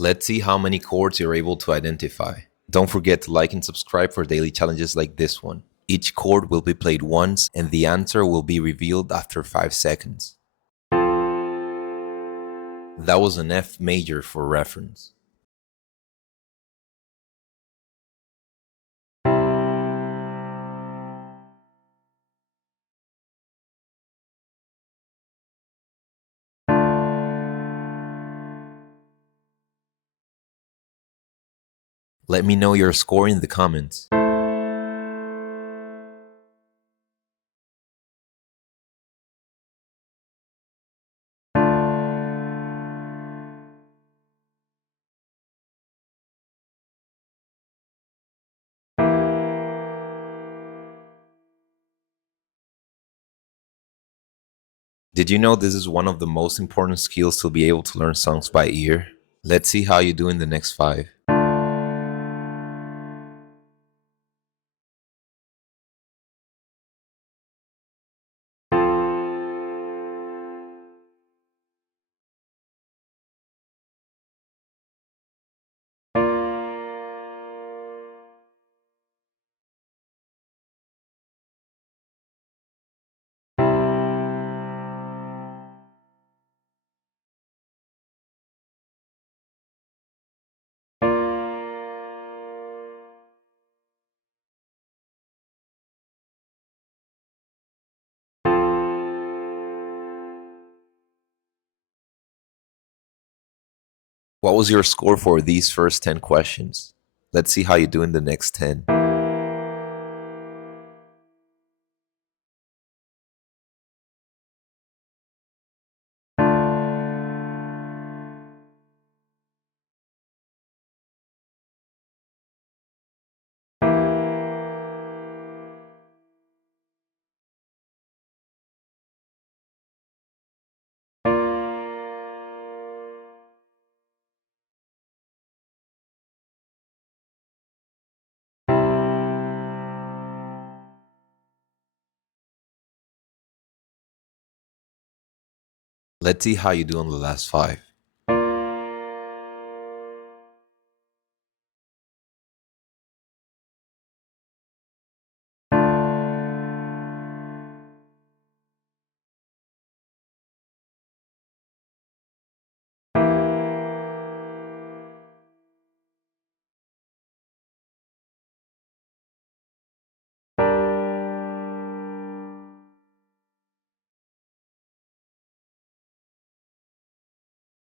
Let's see how many chords you're able to identify. Don't forget to like and subscribe for daily challenges like this one. Each chord will be played once and the answer will be revealed after 5 seconds. That was an F major for reference. Let me know your score in the comments. Did you know this is one of the most important skills to be able to learn songs by ear? Let's see how you do in the next 5. What was your score for these first 10 questions? Let's see how you do in the next 10. Let's see how you do on the last 5.